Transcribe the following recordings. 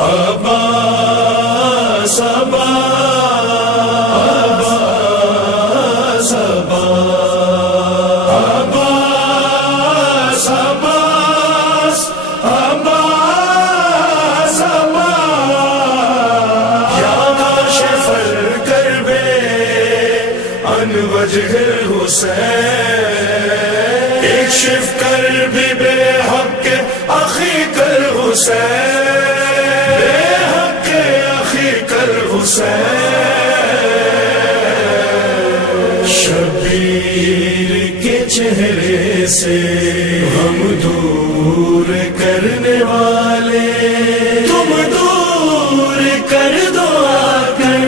عباس عباس عباس عباس عباس یا کاشف الکرب عن وجه الحسین اکشف کرب بحق اخیک الحسین بحق اخیک الحسین شبیر کے چہرے سے ہم دور کرنے والے تم دور کر دو آ کر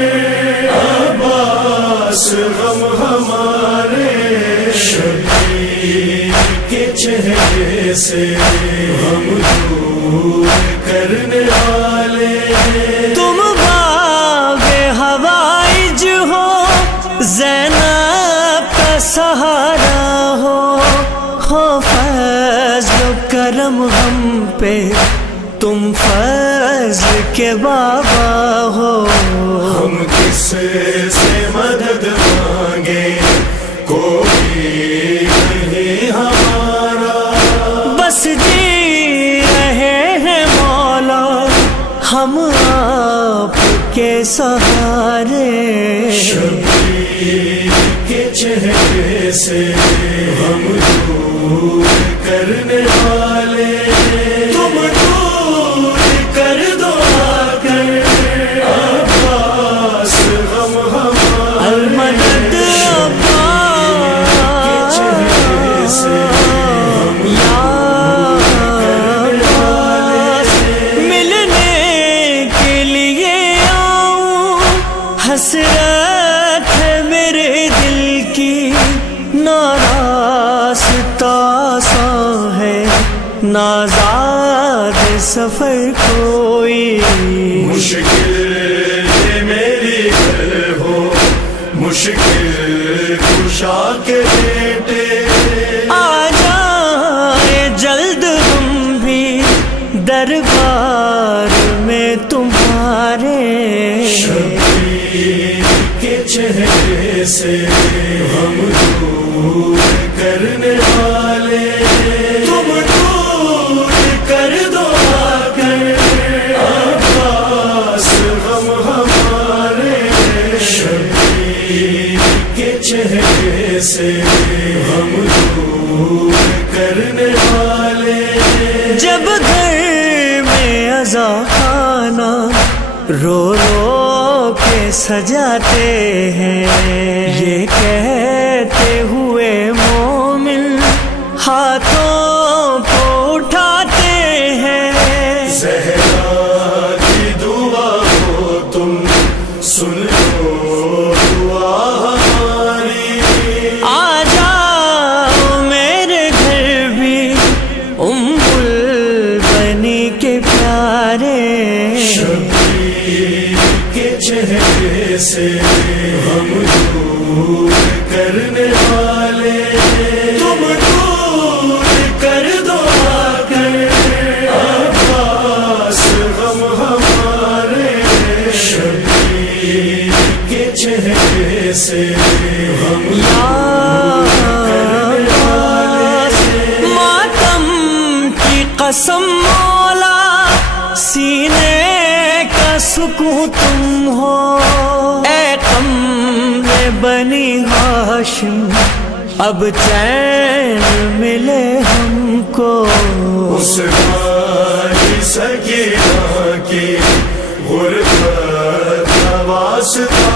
عباس غم ہمارے شبیر کے چہرے سے ہم دور کرنے والے تم باب ہوائج ہو زینب کا سہارا ہو فضل و کرم ہم پہ تم فضل کے بابا ہو ہم کس سے مدد مانگے کوئی نہیں ہمارا بس جی رہے ہیں مولا ہم آپ کے سہارے شبیر کے چہرے سے ہم دور کرنے والے تم دور کر دو آ کر عباس غم ہمارے المدد عباس ملنے کے لیے آؤں حسرت ہے میرے دل کی ناراستہ سا ہے نازاد سفر کوئی مشکل یہ میری گھر ہو مشکل کشا کے بیٹے آ جائے جلد ہم بھی دربار میں تمہارے شبیر کے چہرے سے ہم دور کرنے والے تم دور کر دو آ کر عباس غم ہمارے شبیر کے چہرے سے ہم دور کرنے والے جب گھر میں عزا خانہ رو رو کے سجاتے ہیں یہ کہتے ہوئے مومن ہاتھوں کو اٹھاتے ہیں زہرا کی دعا ہو تم سن لو دعا ہماری آ جاؤ میرے گھر بھی البنی کے پیارے شبیر کے چہرے سے ہم دور کرنے والے تم دور کر دو آ کر عباس غم ہمارے شبیر کے چہرے سے ہم دور کرنے والے ماتم کی قسم مولا سینے کا سکون تم ہو اے قمر بنی ہاشم اب چین ملے ہم کو اس باری سکینہ کی غربت کا واسطہ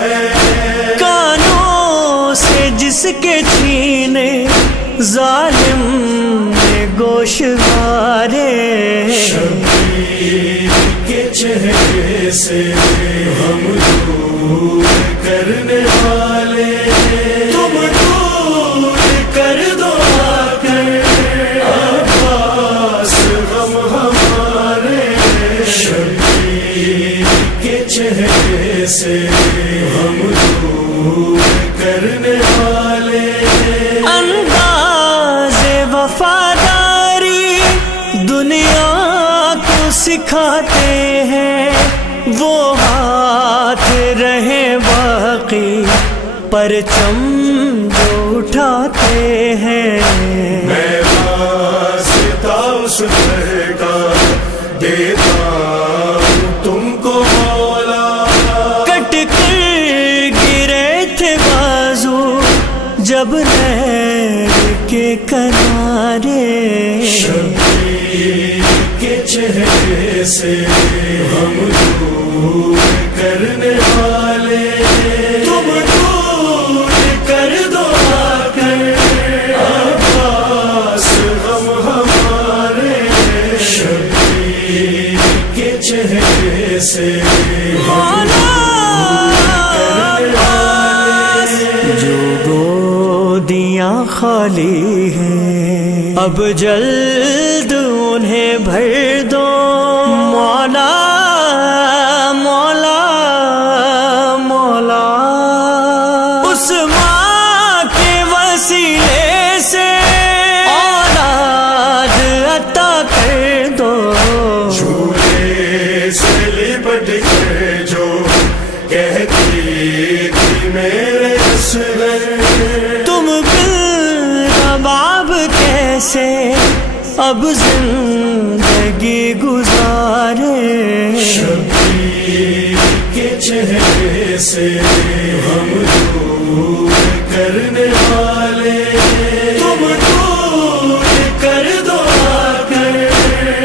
ہے کانوں سے جس کے چھینے ظالم نے گوشوارے شبیر کے چہرے سے ہم دور کرنے والے تم دور کر دو آ کر عباس غم ہمارے شبیر کے چہرے سے ہم دور کرنے والے انداز وفاداری دنیا کو سکھاتے ہیں وہ ہاتھ رہے باقی پرچم جو اٹھاتے ہیں. میں واسطہ اس گھر کا دیتا ہوں تم کو مولا. کٹ کر گرے تھے بازو جب نہر کے کنارے. شبیر کے چہرے سے ہم دور کرنے والے تم دور کر دو آ کر عباس غم ہمارے. شبیر کے چہرے سے جو گودیاں خالی ہیں اب جلد انہیں بھر دو. مولا مولا مولا اس ماں کے وسیلے سے اولاد عطا کر دو. جھولے سے لپٹ کے جو کہتی تھی میرے اصغر تم باب کیسے اب زندگی گزارے. شبیر کے چہرے سے ہم دور کرنے والے تم دور کر دو آ کر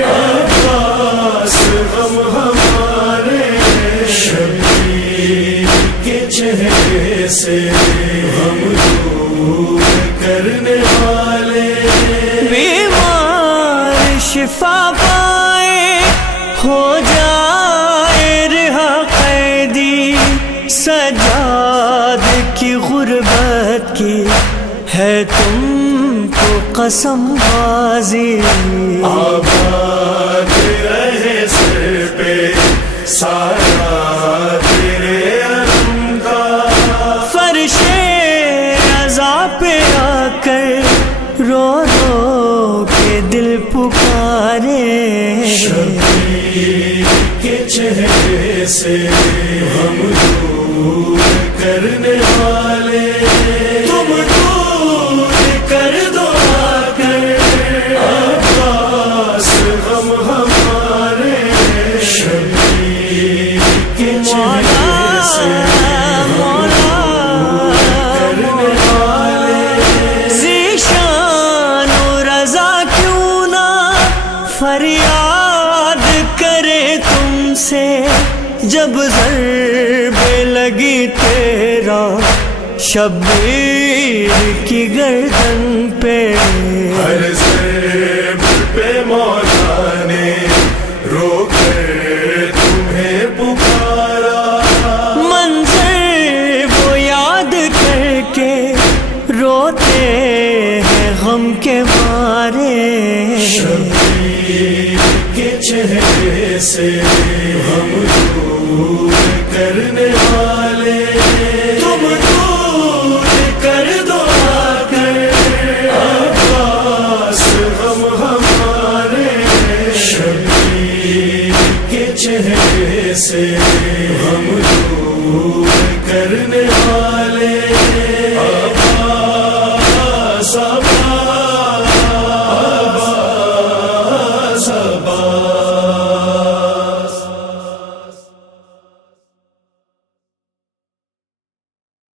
عباس غم ہمارے. شبیر کے چہرے سے ہم دور کرنے والے بیمار شفا پائے ہو جائے رہا قیدی. سجاد کی غربت کی ہے تم کو قسم بازی. آباد رہے سر پہ سایہ تیرے علم کا. فرش رضا پہ آ کر رو رو کے دل پکارے. شبیر کے چہرے سے ہم دور کرنے والے تم دور کر دو آ کر عباس غم ہمارے. شبیر کے چہرے سے ہم دور کرنے والے ذیشان و رضا کیوں نہ فریاد کرے تم سے جب ضرب لگی تیرا شبیر کی گردن پہ. ہر ضرب پہ مولا نے رو کر تمہیں پکارا. منظر وہ یاد کر کے روتے ہیں غم کے مارے. شبیر کے چہرے سے ہم دور کرنے والے تم دور کر دو آ کر عباس غم ہمارے. شبیر کے چہرے سے ہم دور کرنے والے